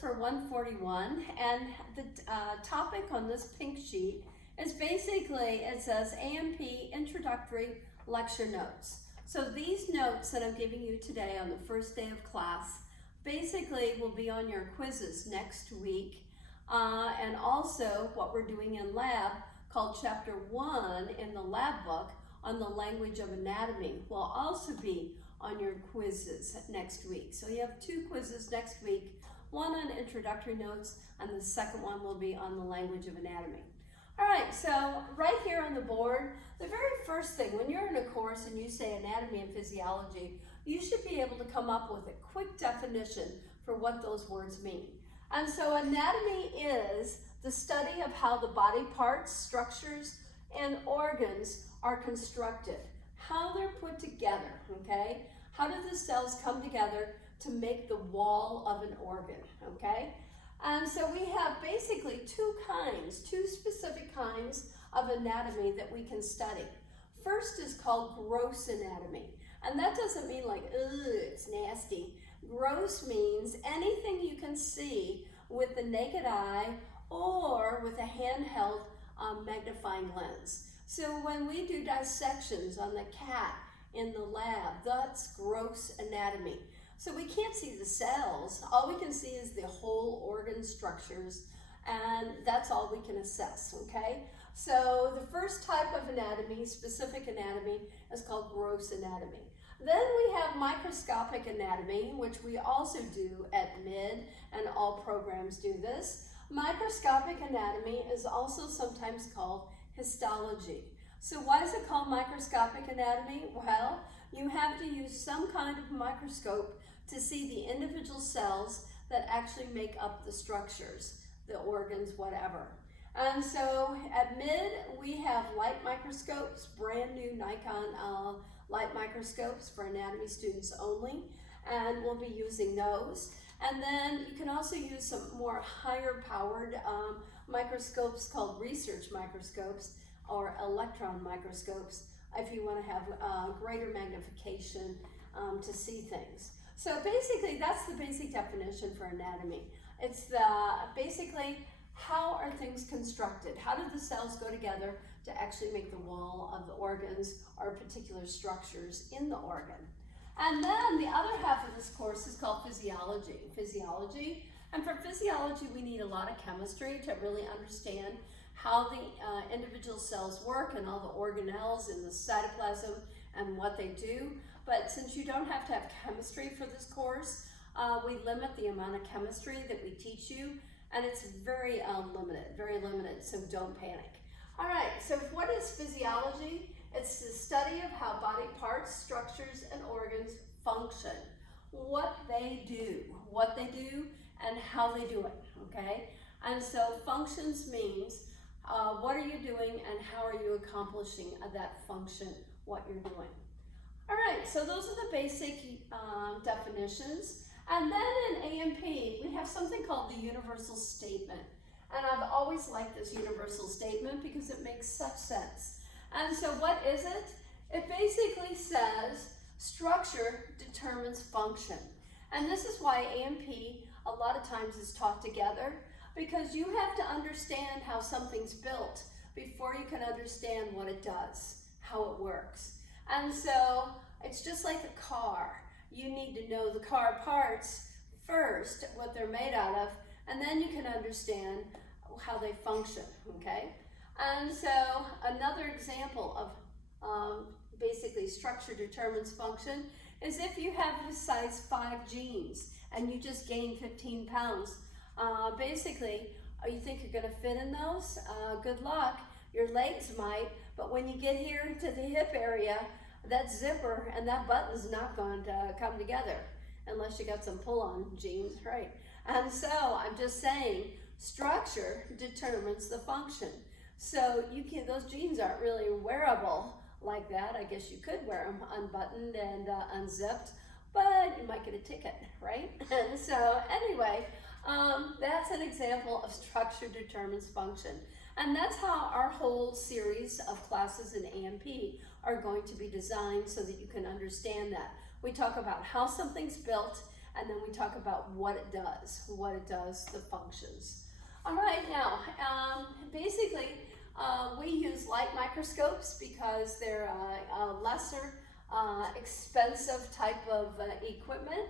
for 141, and the topic on this pink sheet is basically, it says AMP Introductory Lecture Notes. So these notes that I'm giving you today on the first day of class basically will be on your quizzes next week, and also what we're doing in lab called Chapter 1 in the lab book on the language of anatomy will also be on your quizzes next week. So you have 2 quizzes next week, one on introductory notes, and the second one will be on the language of anatomy. All right, so right here on the board, the very first thing, when you're in a course and you say anatomy and physiology, you should be able to come up with a quick definition for what those words mean. And so anatomy is the study of how the body parts, structures, and organs are constructed, how they're put together, okay? How do the cells come together to make the wall of an organ, okay? And so we have basically 2 specific kinds of anatomy that we can study. First is called gross anatomy. And that doesn't mean like, ugh, it's nasty. Gross means anything you can see with the naked eye or with a handheld magnifying lens. So when we do dissections on the cat in the lab, that's gross anatomy. So we can't see the cells. All we can see is the whole organ structures, and that's all we can assess, okay? So the first type of anatomy, specific anatomy, is called gross anatomy. Then we have microscopic anatomy, which we also do at mid, and all programs do this. Microscopic anatomy is also sometimes called histology. So why is it called microscopic anatomy? Well, you have to use some kind of microscope to see the individual cells that actually make up the structures, the organs, whatever. And so at mid, we have light microscopes, brand new Nikon light microscopes for anatomy students only, and we'll be using those. And then you can also use some more higher powered microscopes called research microscopes or electron microscopes if you want to have greater magnification to see things. So basically that's the basic definition for anatomy. It's basically how are things constructed? How do the cells go together to actually make the wall of the organs or particular structures in the organ? And then the other half of this course is called physiology. And for physiology, we need a lot of chemistry to really understand how the individual cells work and all the organelles in the cytoplasm and what they do. But since you don't have to have chemistry for this course, we limit the amount of chemistry that we teach you, and it's very limited, so don't panic. All right, so what is physiology? It's the study of how body parts, structures, and organs function, what they do, and how they do it, okay? And so functions means what are you doing and how are you accomplishing that function, what you're doing. All right, so those are the basic definitions. And then in AMP, we have something called the universal statement. And I've always liked this universal statement because it makes such sense. And so what is it? It basically says structure determines function. And this is why AMP a lot of times is taught together, because you have to understand how something's built before you can understand what it does, how it works. And so it's just like a car. You need to know the car parts first, what they're made out of, and then you can understand how they function, okay? And so another example of basically structure determines function is if you have a size 5 jeans and you just gain 15 pounds, basically, you think you're gonna fit in those? Good luck, your legs might, but when you get here to the hip area, that zipper and that button's not going to come together unless you got some pull-on jeans, right? And so I'm just saying, structure determines the function. So those jeans aren't really wearable like that. I guess you could wear them unbuttoned and unzipped, but you might get a ticket, right? And so anyway, that's an example of structure determines function. And that's how our whole series of classes in AMP are going to be designed so that you can understand that. We talk about how something's built, and then we talk about what it does, the functions. All right, now, basically, we use light microscopes because they're a lesser expensive type of equipment,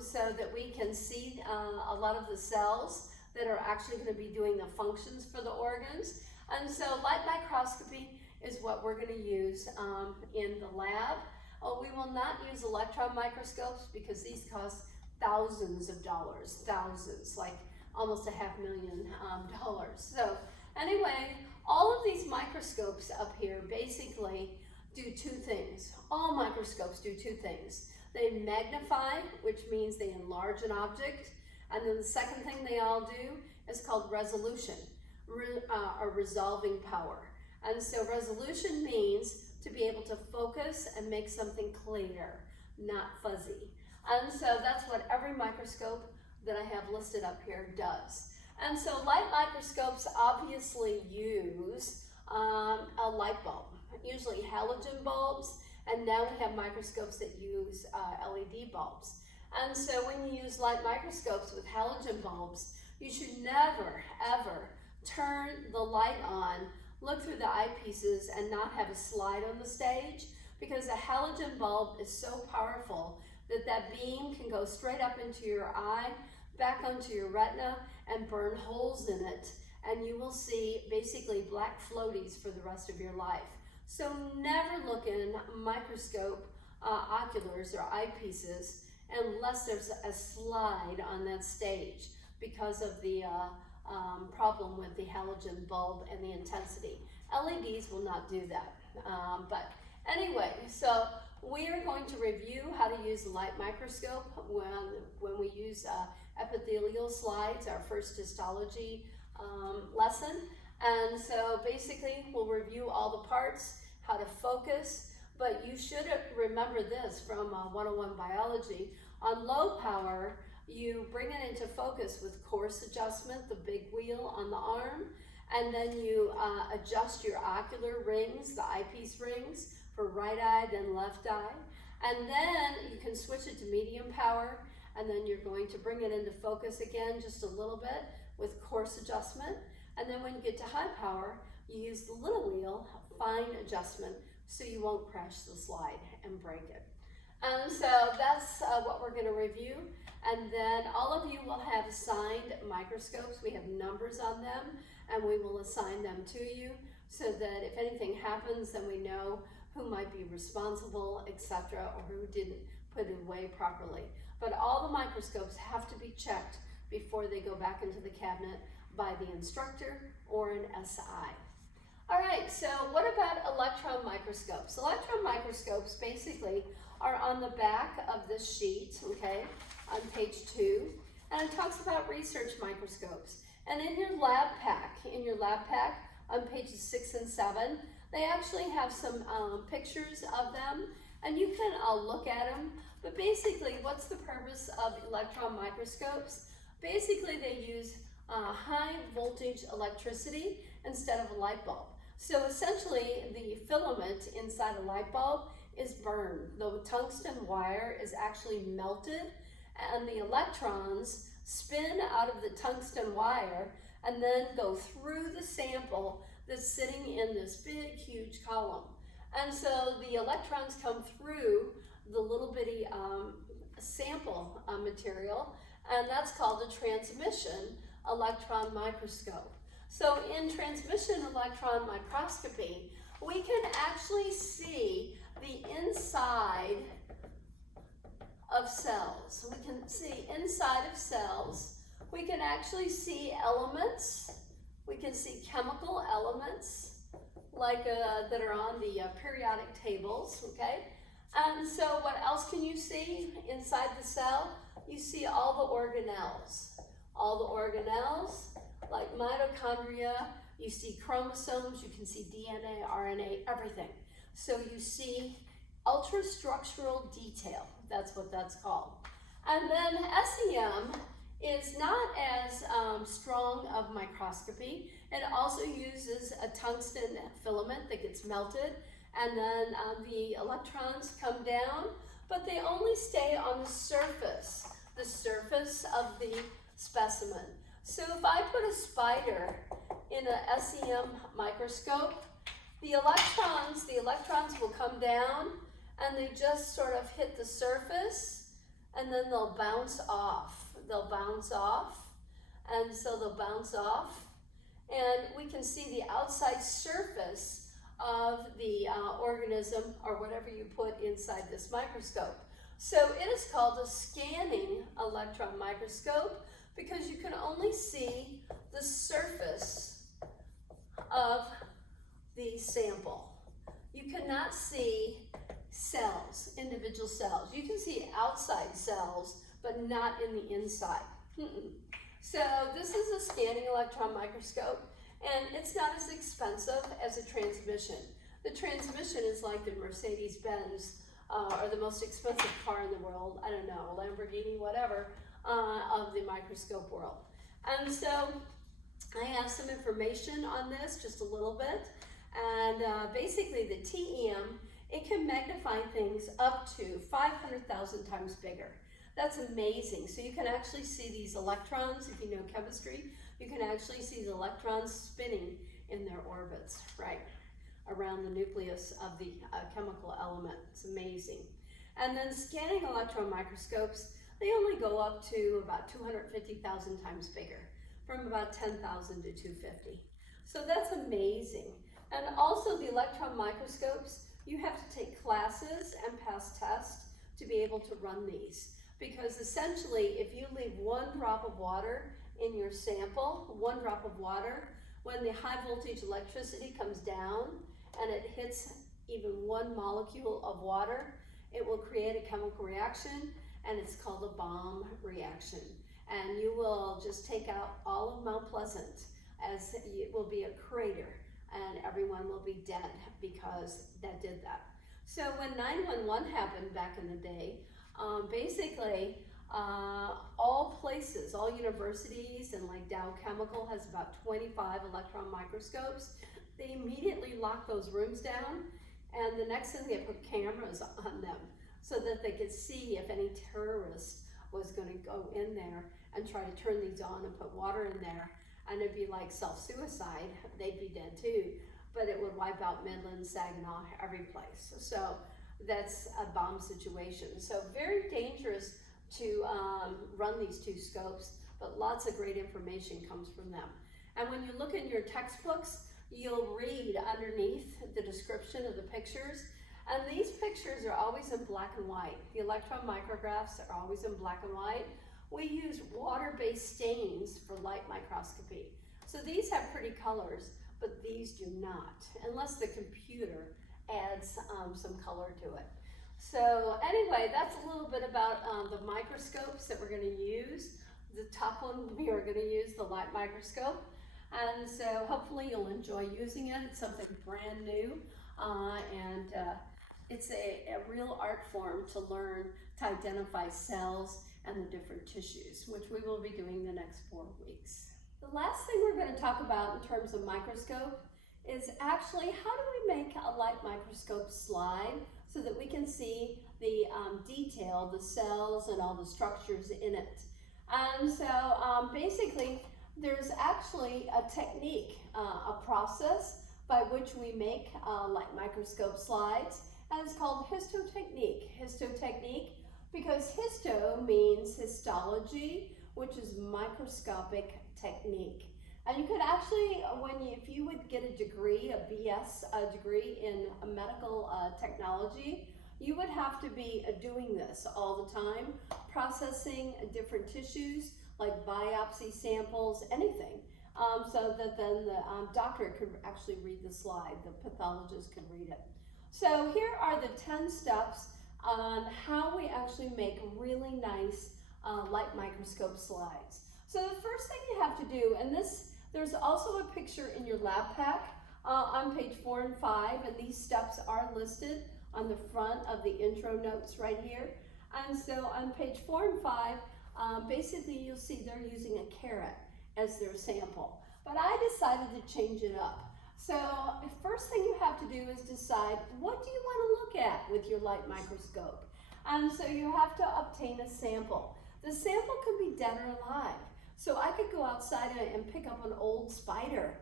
so that we can see a lot of the cells that are actually going to be doing the functions for the organs. And so light microscopy is what we're going to use in the lab. We will not use electron microscopes because these cost thousands of dollars, thousands, like almost $500,000. So anyway, all of these microscopes up here basically do two things. All microscopes do two things. They magnify, which means they enlarge an object, and then the second thing they all do is called resolution, or resolving power. And so resolution means to be able to focus and make something clear, not fuzzy. And so that's what every microscope that I have listed up here does. And so light microscopes obviously use a light bulb, usually halogen bulbs, and now we have microscopes that use LED bulbs. And so when you use light microscopes with halogen bulbs, you should never, ever turn the light on, look through the eyepieces, and not have a slide on the stage, because a halogen bulb is so powerful that that beam can go straight up into your eye, back onto your retina, and burn holes in it, and you will see basically black floaties for the rest of your life. So never look in microscope oculars or eyepieces unless there's a slide on that stage because of the problem with the halogen bulb and the intensity. LEDs will not do that. But anyway, so we are going to review how to use a light microscope when we use epithelial slides, our first histology lesson. And so basically we'll review all the parts, how to focus, but you should remember this from 101 biology. On low power, you bring it into focus with coarse adjustment, the big wheel on the arm, and then you adjust your ocular rings, the eyepiece rings, for right eye, then left eye. And then you can switch it to medium power, and then you're going to bring it into focus again just a little bit with coarse adjustment. And then when you get to high power, you use the little wheel, fine adjustment, so you won't crash the slide and break it. And so that's what we're going to review. And then all of you will have assigned microscopes. We have numbers on them, and we will assign them to you so that if anything happens, then we know who might be responsible, etc., or who didn't put it away properly. But all the microscopes have to be checked before they go back into the cabinet by the instructor or an SI. All right, so what about electron microscopes? Electron microscopes basically are on the back of this sheet, okay, on page 2, and it talks about research microscopes. And in your lab pack on pages 6 and 7, they actually have some pictures of them, and you can look at them. But basically, what's the purpose of electron microscopes? Basically, they use high voltage electricity instead of a light bulb. So essentially, the filament inside a light bulb is burned. The tungsten wire is actually melted, and the electrons spin out of the tungsten wire and then go through the sample that's sitting in this big, huge column. And so the electrons come through the little bitty sample material, and that's called a transmission electron microscope. So in transmission electron microscopy, we can actually see the inside of cells. We can see inside of cells. We can actually see elements. We can see chemical elements like that are on the periodic tables, okay? And so what else can you see inside the cell? You see all the organelles. All the organelles, like mitochondria, you see chromosomes, you can see DNA, RNA, everything. So you see ultrastructural detail, that's what that's called. And then SEM is not as strong of microscopy. It also uses a tungsten filament that gets melted, and then the electrons come down, but they only stay on the surface. the surface of the specimen. So if I put a spider in a SEM microscope, the electrons will come down and they just sort of hit the surface and then they'll bounce off. They'll bounce off, and so they'll bounce off, and we can see the outside surface of the organism or whatever you put inside this microscope. So it is called a scanning electron microscope because you can only see the surface of the sample. You cannot see cells, individual cells. You can see outside cells, but not in the inside. So this is a scanning electron microscope, and it's not as expensive as a transmission. The transmission is like the Mercedes-Benz or the most expensive car in the world, I don't know, Lamborghini, whatever, of the microscope world. And so I have some information on this, just a little bit. And basically the TEM, it can magnify things up to 500,000 times bigger. That's amazing. So you can actually see these electrons, if you know chemistry, you can actually see the electrons spinning in their orbits, right, around the nucleus of the chemical element. It's amazing. And then scanning electron microscopes, they only go up to about 250,000 times bigger, from about 10,000 to 250. So that's amazing. And also the electron microscopes, you have to take classes and pass tests to be able to run these. Because essentially, if you leave one drop of water in your sample, one drop of water, when the high voltage electricity comes down and it hits even one molecule of water, it will create a chemical reaction, and it's called a bomb reaction. And you will just take out all of Mount Pleasant, as it will be a crater, and everyone will be dead because that did that. So when 911 happened back in the day, basically all places, all universities, and like Dow Chemical has about 25 electron microscopes, they immediately locked those rooms down, and the next thing they put cameras on them so that they could see if any terrorist was going to go in there and try to turn these on and put water in there, and it'd be like self-suicide. They'd be dead too, but it would wipe out Midland, Saginaw, every place. So that's a bomb situation. So very dangerous to run these two scopes, but lots of great information comes from them. And when you look in your textbooks, you'll read underneath the description of the pictures, and these pictures are always in black and white. The electron micrographs are always in black and white. We use water-based stains for light microscopy. So these have pretty colors, but these do not, unless the computer adds some color to it. So anyway, that's a little bit about the microscopes that we're going to use. The top one, we are going to use the light microscope. And so hopefully you'll enjoy using it. It's something brand new, and it's a real art form to learn to identify cells and the different tissues, which we will be doing the next 4 weeks. The last thing we're going to talk about in terms of microscope is actually how do we make a light microscope slide so that we can see the detail, the cells and all the structures in it. And so basically there's actually a technique, a process by which we make light microscope slides, and it's called Histo Technique. Histo Technique because histo means histology, which is microscopic technique. And you could actually, if you would get a degree, a BS degree in medical technology, you would have to be doing this all the time, processing different tissues like biopsy samples, anything, so that then the doctor could actually read the slide, the pathologist could read it. So here are the 10 steps on how we actually make really nice light microscope slides. So the first thing you have to do, and there's also a picture in your lab pack on page 4 and 5, and these steps are listed on the front of the intro notes right here. And so on page 4 and 5, basically you'll see they're using a carrot as their sample. But I decided to change it up. So the first thing you have to do is decide, what do you want to look at with your light microscope? And so you have to obtain a sample. The sample can be dead or alive. So I could go outside and pick up an old spider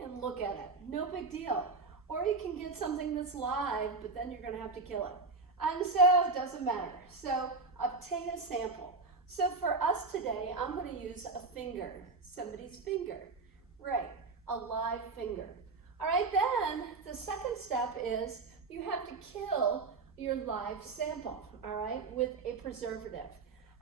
and look at it. No big deal. Or you can get something that's live, but then you're going to have to kill it. And so it doesn't matter. So obtain a sample. So for us today, I'm going to use a finger, somebody's finger. Right, a live finger. All right, then the second step is you have to kill your live sample, all right, with a preservative.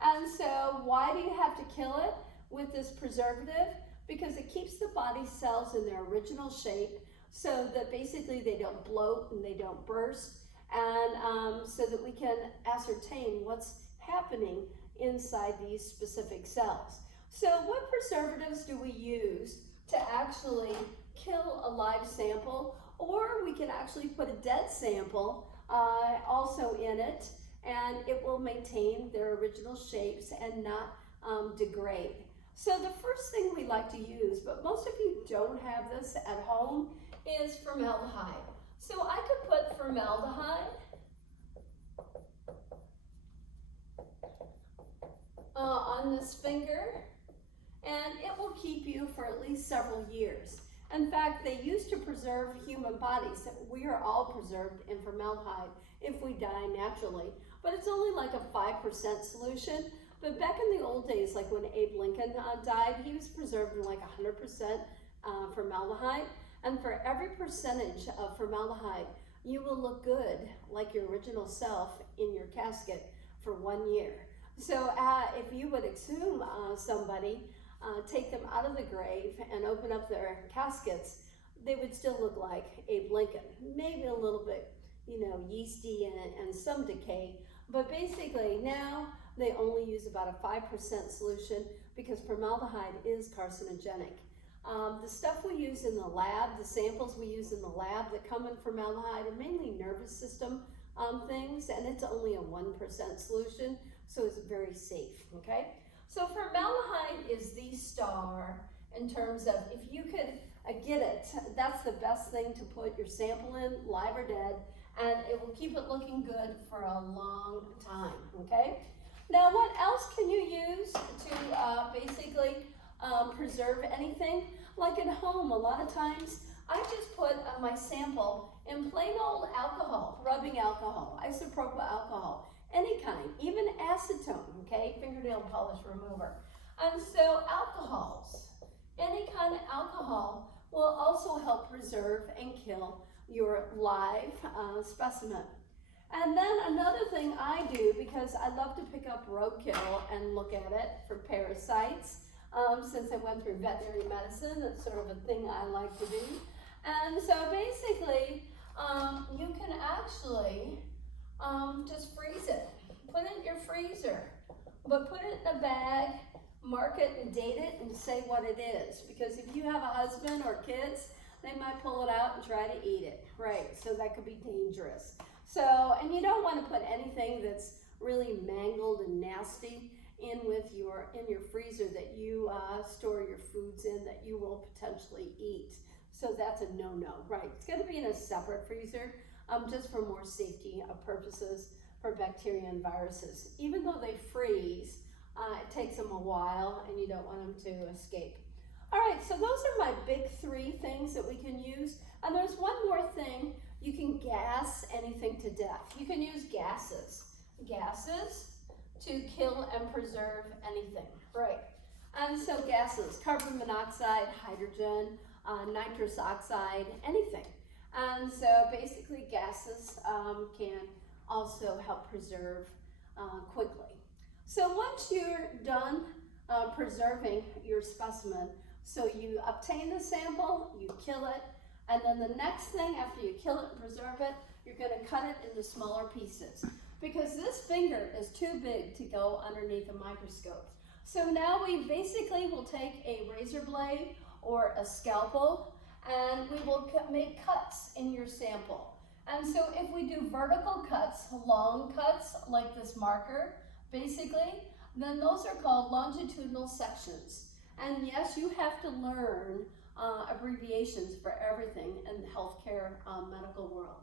And so why do you have to kill it with this preservative? Because it keeps the body cells in their original shape so that basically they don't bloat and they don't burst, and so that we can ascertain what's happening inside these specific cells. So what preservatives do we use to actually kill a live sample? Or we can actually put a dead sample also in it, and it will maintain their original shapes and not degrade. So the first thing we like to use, but most of you don't have this at home, is formaldehyde. So I could put formaldehyde on this finger, and it will keep you for at least several years. In fact, they used to preserve human bodies. We are all preserved in formaldehyde if we die naturally, but it's only like a 5% solution. But back in the old days, like when Abe Lincoln died, he was preserved in like 100% formaldehyde. And for every percentage of formaldehyde, you will look good like your original self in your casket for 1 year. So if you would exhume somebody, take them out of the grave and open up their caskets, they would still look like Abe Lincoln. Maybe a little bit, yeasty and some decay, but basically now they only use about a 5% solution because formaldehyde is carcinogenic. The stuff we use in the lab, the samples we use in the lab that come in formaldehyde are mainly nervous system things, and it's only a 1% solution, so it's very safe, okay? So formaldehyde is the star in terms of if you could get it, that's the best thing to put your sample in, live or dead, and it will keep it looking good for a long time, okay? Now what else can you use to basically preserve anything? Like at home, a lot of times, I just put my sample in plain old alcohol, rubbing alcohol, isopropyl alcohol, any kind, even acetone, okay, fingernail polish remover. And so alcohols, any kind of alcohol will also help preserve and kill your live specimen. And then another thing I do, because I love to pick up roadkill and look at it for parasites, since I went through veterinary medicine, it's sort of a thing I like to do. And so basically, you can actually just freeze it. Put it in your freezer, but put it in a bag, mark it and date it and say what it is. Because if you have a husband or kids, they might pull it out and try to eat it, right? So that could be dangerous. So, and you don't want to put anything that's really mangled and nasty in your freezer that you store your foods in that you will potentially eat. So that's a no-no, right? It's going to be in a separate freezer just for more safety purposes for bacteria and viruses. Even though they freeze, it takes them a while and you don't want them to escape. All right, so those are my big 3 things that we can use. And there's one more thing. You can gas anything to death. You can use gases. Gases to kill and preserve anything, right? And so gases, carbon monoxide, hydrogen, nitrous oxide, anything. And so basically gases can also help preserve quickly. So once you're done preserving your specimen, so you obtain the sample, you kill it, and then the next thing after you kill it and preserve it, you're going to cut it into smaller pieces. Because this finger is too big to go underneath a microscope. So now we basically will take a razor blade or a scalpel and we will make cuts in your sample. And so if we do vertical cuts, long cuts like this marker, basically, then those are called longitudinal sections. And yes, you have to learn abbreviations for everything in the healthcare medical world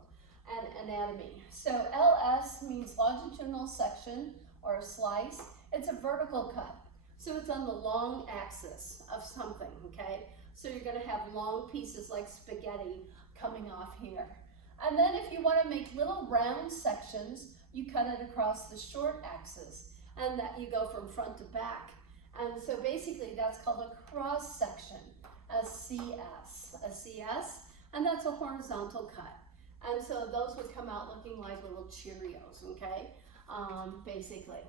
and anatomy. So LS means longitudinal section or slice, it's a vertical cut. So it's on the long axis of something, okay? So you're gonna have long pieces like spaghetti coming off here. And then if you wanna make little round sections, you cut it across the short axis, and that you go from front to back. And so basically that's called a cross section, a CS, and that's a horizontal cut. And so those would come out looking like little Cheerios, okay, basically.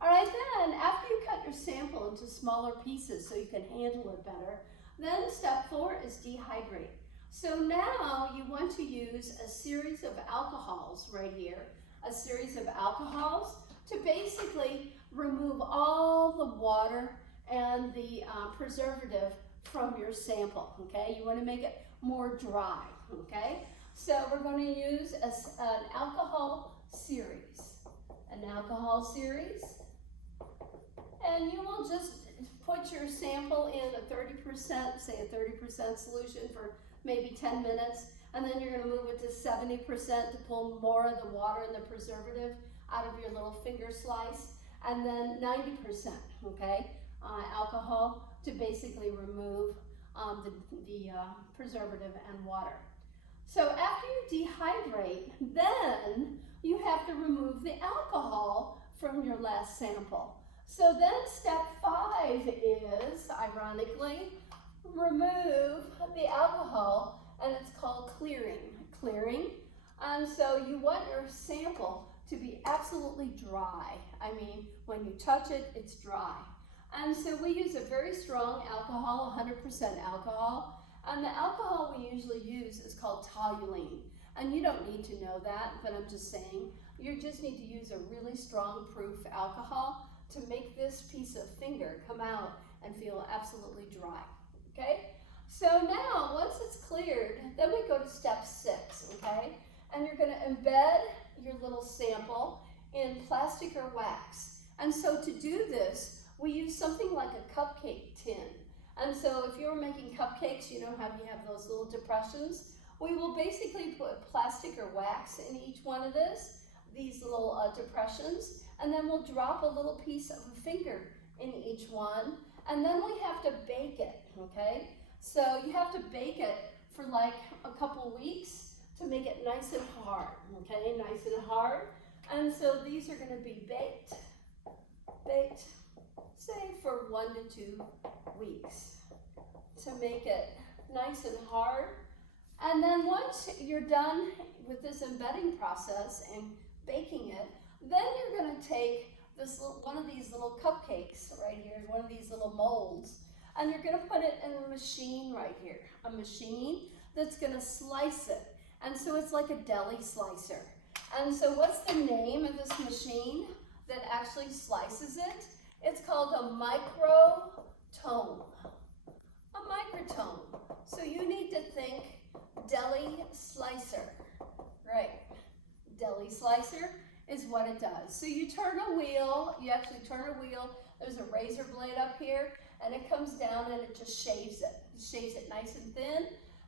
All right, then after you cut your sample into smaller pieces so you can handle it better, then step 4 is dehydrate. So now you want to use a series of alcohols right here, a series of alcohols to basically remove all the water and the preservative from your sample, okay? You want to make it more dry, okay? So we're going to use an alcohol series, and you will just put your sample in a 30%, say a 30% solution for maybe 10 minutes, and then you're going to move it to 70% to pull more of the water and the preservative out of your little finger slice, and then 90%, okay, alcohol to basically remove the preservative and water. So after you dehydrate, then you have to remove the alcohol from your last sample. So then step 5 is, ironically, remove the alcohol, and it's called clearing. And so you want your sample to be absolutely dry. I mean, when you touch it, it's dry. And so we use a very strong alcohol, 100% alcohol, and the alcohol we usually use is called toluene. And you don't need to know that, but I'm just saying, you just need to use a really strong proof alcohol to make this piece of finger come out and feel absolutely dry, okay? So now, once it's cleared, then we go to step 6, okay? And you're gonna embed your little sample in plastic or wax. And so to do this, we use something like a cupcake tin. And so if you're making cupcakes, you know how you have those little depressions? We will basically put plastic or wax in each one of these little depressions, and then we'll drop a little piece of a finger in each one, and then we have to bake it, okay? So you have to bake it for like a couple weeks to make it nice and hard, okay? Nice and hard. And so these are gonna be baked, say for 1 to 2 weeks to make it nice and hard. And then once you're done with this embedding process and baking it, then you're gonna take this one of these little cupcakes right here, one of these little molds, and you're gonna put it in a machine right here, a machine that's gonna slice it. And so it's like a deli slicer. And so what's the name of this machine that actually slices it? It's called a microtome. A microtome. So you need to think deli slicer, right? Deli slicer is what it does. So you turn a wheel, you actually turn a wheel, there's a razor blade up here, and it comes down and it just shaves it. It shaves it nice and thin,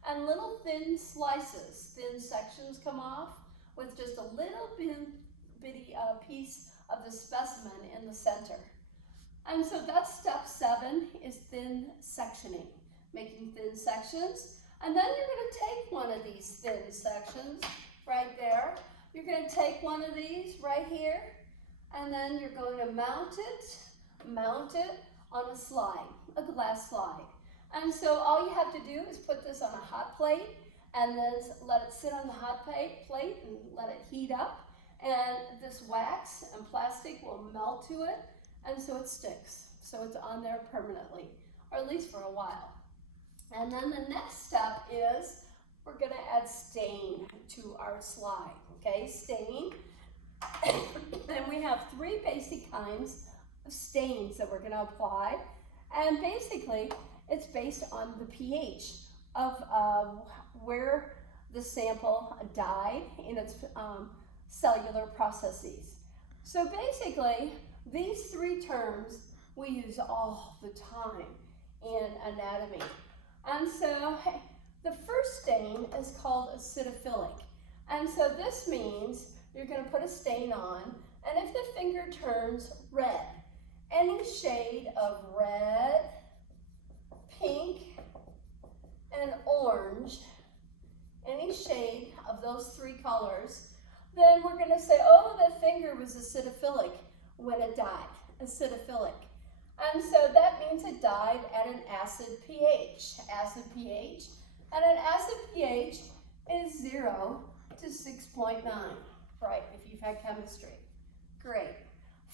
and little thin slices, thin sections come off with just a little bitty piece of the specimen in the center. And so that's step 7, is thin sectioning, making thin sections. And then you're gonna take one of these thin sections right there. You're gonna take one of these right here, and then you're going to mount it on a slide, a glass slide. And so all you have to do is put this on a hot plate and then let it sit on the hot plate and let it heat up. And this wax and plastic will melt to it, and so it sticks. So it's on there permanently, or at least for a while. And then the next step is we're gonna add stain to our slide, okay? Stain. And we have 3 basic kinds of stains that we're gonna apply. And basically, it's based on the pH of where the sample died in its cellular processes. So basically, these 3 terms we use all the time in anatomy. And so the first stain is called acidophilic. And so this means you're going to put a stain on, and if the finger turns red, any shade of red, pink, and orange, any shade of those three colors, then we're going to say, oh, the finger was acidophilic when it died, acidophilic. And so that means it died at an acid pH. Acid pH, and an acid pH is 0 to 6.9, right, if you've had chemistry. Great.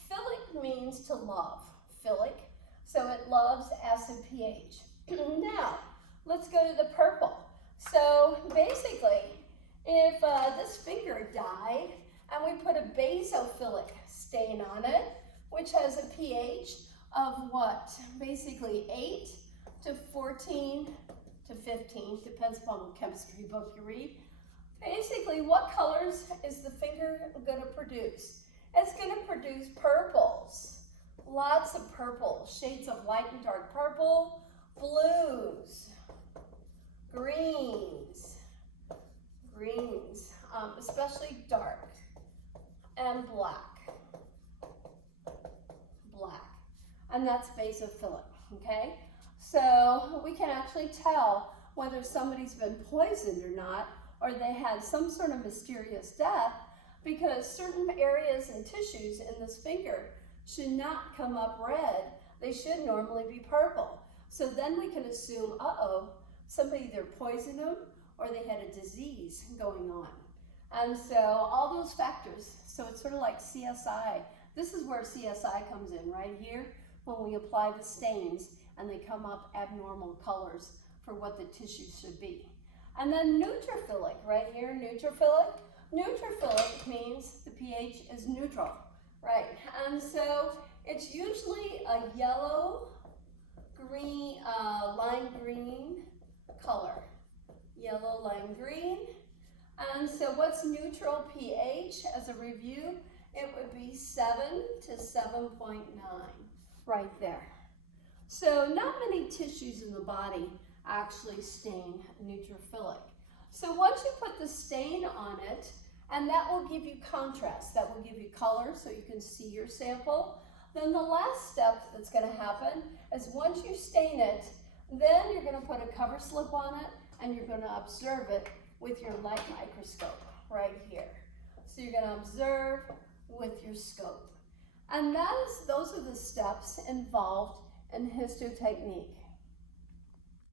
Philic means to love, philic, so it loves acid pH. Now, let's go to the purple. So basically, if this finger died and we put a basophilic stain on it, which has a pH of what? Basically 8 to 14 to 15, depends upon what chemistry book you read. Basically, what colors is the finger going to produce? It's going to produce purples, lots of purple, shades of light and dark purple, blues, greens, especially dark, and black. And that's basophilic, okay? So we can actually tell whether somebody's been poisoned or not, or they had some sort of mysterious death, because certain areas and tissues in this finger should not come up red. They should normally be purple. So then we can assume, uh-oh, somebody either poisoned them or they had a disease going on. And so all those factors, so it's sort of like CSI. This is where CSI comes in, right here, when we apply the stains and they come up abnormal colors for what the tissue should be. And then neutrophilic, right here, neutrophilic. Neutrophilic means the pH is neutral, right? And so it's usually a yellow, green, lime green color. Yellow, lime green. And so what's neutral pH as a review? It would be 7 to 7.9, right there. So not many tissues in the body actually stain neutrophilic. So once you put the stain on it, and that will give you contrast, that will give you color so you can see your sample, then the last step that's going to happen is once you stain it, then you're going to put a cover slip on it and you're going to observe it with your light microscope right here. So you're going to observe with your scope. And those are the steps involved in Histo Technique.